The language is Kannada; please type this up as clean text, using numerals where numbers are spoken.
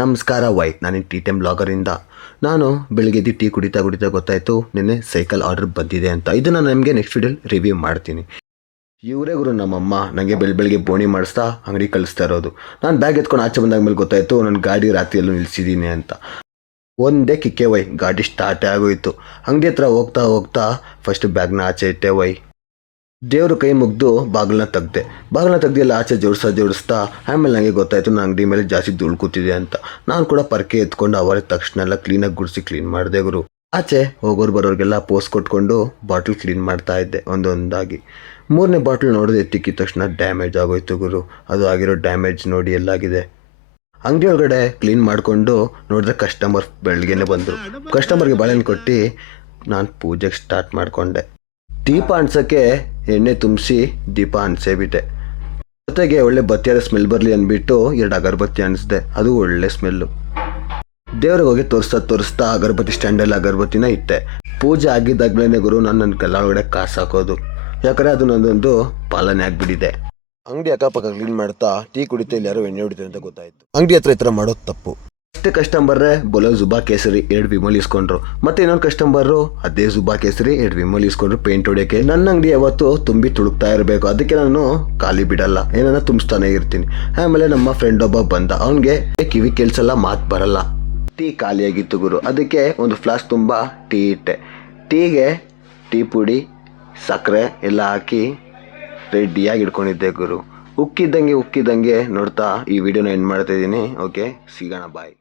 ನಮಸ್ಕಾರ ವೈ, ನಾನು ಟೀ ಟೈಮ್ ಬ್ಲಾಗರಿಂದ. ನಾನು ಬೆಳಿಗ್ಗೆ ಎದ್ದು ಟೀ ಕುಡಿತಾ ಗೊತ್ತಾಯಿತು ನಿನ್ನೆ ಸೈಕಲ್ ಆರ್ಡರ್ ಬಂದಿದೆ ಅಂತ. ಇದನ್ನು ನಿಮಗೆ ನೆಕ್ಸ್ಟ್ ವಿಡಿಯೋಲಿ ರಿವ್ಯೂ ಮಾಡ್ತೀನಿ. ಇವರೇ ಗುರು ನಮ್ಮಮ್ಮ ನನಗೆ ಬೆಳಿಗ್ಗೆ ಬೋಣಿ ಮಾಡಿಸ್ತಾ ಅಂಗಡಿ ಕಳಿಸ್ತಾ ಇರೋದು. ನಾನು ಬ್ಯಾಗ್ ಎತ್ಕೊಂಡು ಆಚೆ ಬಂದಾಗ ಮೇಲೆ ಗೊತ್ತಾಯಿತು ನನ್ನ ಗಾಡಿ ರಾತ್ರಿಯಲ್ಲೂ ನಿಲ್ಲಿಸಿದ್ದೀನಿ ಅಂತ. ಒಂದೇ ಕಿಕ್ಕೆ ವೈ, ಗಾಡಿ ಸ್ಟಾರ್ಟೇ ಆಗೋಯಿತು. ಅಂಗಡಿ ಹತ್ರ ಹೋಗ್ತಾ ಫಸ್ಟ್ ಬ್ಯಾಗ್ನ ಆಚೆ ಇಟ್ಟೆ ವೈ. ದೇವರು ಕೈ ಮುಗ್ದು ಬಾಗಿಲನ್ನ ತೆಗ್ದು ಎಲ್ಲ ಆಚೆ ಜೋಡಿಸ್ತಾ ಆಮೇಲೆ ನನಗೆ ಗೊತ್ತಾಯಿತು ನನ್ನ ಅಂಗಡಿ ಮೇಲೆ ಜಾಸ್ತಿ ಧೂಳು ಕೂತಿದೆ ಅಂತ. ನಾನು ಕೂಡ ಪರ್ಕೆ ಎತ್ಕೊಂಡು ಅವರೇ ತಕ್ಷಣ ಎಲ್ಲ ಕ್ಲೀನಾಗಿ ಗುಡಿಸಿ ಕ್ಲೀನ್ ಮಾಡಿದೆ ಗುರು. ಆಚೆ ಹೋಗೋರು ಬರೋರಿಗೆಲ್ಲ ಪೋಸ್ ಕೊಟ್ಕೊಂಡು ಬಾಟ್ಲ್ ಕ್ಲೀನ್ ಮಾಡ್ತಾ ಇದ್ದೆ ಒಂದೊಂದಾಗಿ. 3ನೇ ಬಾಟ್ಲ್ ನೋಡಿದೆ, ಎತ್ತಿಕ್ಕಿದ ತಕ್ಷಣ ಡ್ಯಾಮೇಜ್ ಆಗೋಯ್ತು ಗುರು. ಅದು ಆಗಿರೋ ಡ್ಯಾಮೇಜ್ ನೋಡಿ ಎಲ್ಲಾಗಿದೆ. ಅಂಗಡಿ ಒಳಗಡೆ ಕ್ಲೀನ್ ಮಾಡಿಕೊಂಡು ನೋಡಿದ್ರೆ ಕಸ್ಟಮರ್ ಬೆಳಗ್ಗೆನೇ ಬಂದರು. ಕಸ್ಟಮರ್ಗೆ ಬಾಳೆಹಣ್ಣು ಕೊಟ್ಟು ನಾನು ಪೂಜೆಗೆ ಸ್ಟಾರ್ಟ್ ಮಾಡಿಕೊಂಡೆ. ದೀಪ ಅಂಟ್ಸೋಕ್ಕೆ ಎಣ್ಣೆ ತುಂಬಿಸಿ ದೀಪ ಅಂಟಿಸೇಬಿಟ್ಟೆ. ಜೊತೆಗೆ ಒಳ್ಳೆ ಬತ್ತಿಯಾದ ಸ್ಮೆಲ್ ಬರಲಿ ಅಂದ್ಬಿಟ್ಟು 2 ಅಗರಬತ್ತಿ ಅಂಟಿಸಿದೆ. ಅದು ಒಳ್ಳೆ ಸ್ಮೆಲ್ಲು. ದೇವ್ರಿಗೆ ಹೋಗಿ ತೋರಿಸ್ತಾ ಅಗರಬತ್ತಿ ಸ್ಟ್ಯಾಂಡಲ್ಲಿ ಅಗರಬತ್ತಿನ ಇಟ್ಟೆ. ಪೂಜೆ ಆಗಿದ್ದಾಗಲೇ ಗುರು ನಾನು ನನ್ನ ಕಲ್ಲ ಒಳಗಡೆ ಕಾಸು ಹಾಕೋದು. ಯಾಕಂದರೆ ಅದು ನನ್ನದೊಂದು ಪಾಲನೆ ಆಗಿಬಿಟ್ಟಿದೆ. ಅಂಗಡಿ ಅಕ್ಕಪಕ್ಕ ಕ್ಲೀನ್ ಮಾಡ್ತಾ ಟೀ ಕುಡಿತಾ ಇಲ್ಲಿ ಯಾರೋ ಎಣ್ಣೆ ಹೊಡಿತಾರೆ ಅಂತ ಗೊತ್ತಾಯಿತು. ಅಂಗಡಿ ಹತ್ರ ಈ ಥರ ಮಾಡೋದು ತಪ್ಪು. ಅಷ್ಟೇ ಕಸ್ಟಮರ್ರೆ ಬೋಲೋ ಜುಬಾ ಕೇಸರಿ 2 ವಿಮಲ್ ಇಸ್ಕೊಂಡ್ರು. ಮತ್ತೆ ಇನ್ನೊಂದು ಕಸ್ಟಮರು ಅದೇ ಜುಬಾ ಕೇಸರಿ 2 ವಿಮಲ್ ಇಸ್ಕೊಂಡ್ರು ಪೇಂಟ್ ಹೊಡಿಯೋಕ್ಕೆ. ನನ್ನ ಅಂಗಡಿ ಯಾವತ್ತು ತುಂಬಿ ತುಳುಕ್ತಾ ಇರಬೇಕು, ಅದಕ್ಕೆ ನಾನು ಖಾಲಿ ಬಿಡಲ್ಲ, ಏನನ್ನ ತುಂಬಿಸ್ತಾನೆ ಇರ್ತೀನಿ. ಆಮೇಲೆ ನಮ್ಮ ಫ್ರೆಂಡ್ ಒಬ್ಬ ಬಂದ, ಅವನಿಗೆ ಕಿವಿ ಕೇಳಿಸಲ್ಲ, ಮಾತು ಬರಲ್ಲ. ಟೀ ಖಾಲಿಯಾಗಿತ್ತು ಗುರು, ಅದಕ್ಕೆ ಒಂದು ಫ್ಲಾಸ್ಕ್ ತುಂಬ ಟೀ ಇಟ್ಟೆ. ಟೀಗೆ ಟೀ ಪುಡಿ ಸಕ್ಕರೆ ಎಲ್ಲ ಹಾಕಿ ರೆಡಿಯಾಗಿ ಇಟ್ಕೊಂಡಿದ್ದೆ ಗುರು. ಉಕ್ಕಿದ್ದಂಗೆ ನೋಡ್ತಾ ಈ ವಿಡಿಯೋನ ಎಂಡ್ ಮಾಡ್ತಾ ಇದ್ದೀನಿ. ಓಕೆ, ಸಿಗೋಣ, ಬಾಯ್.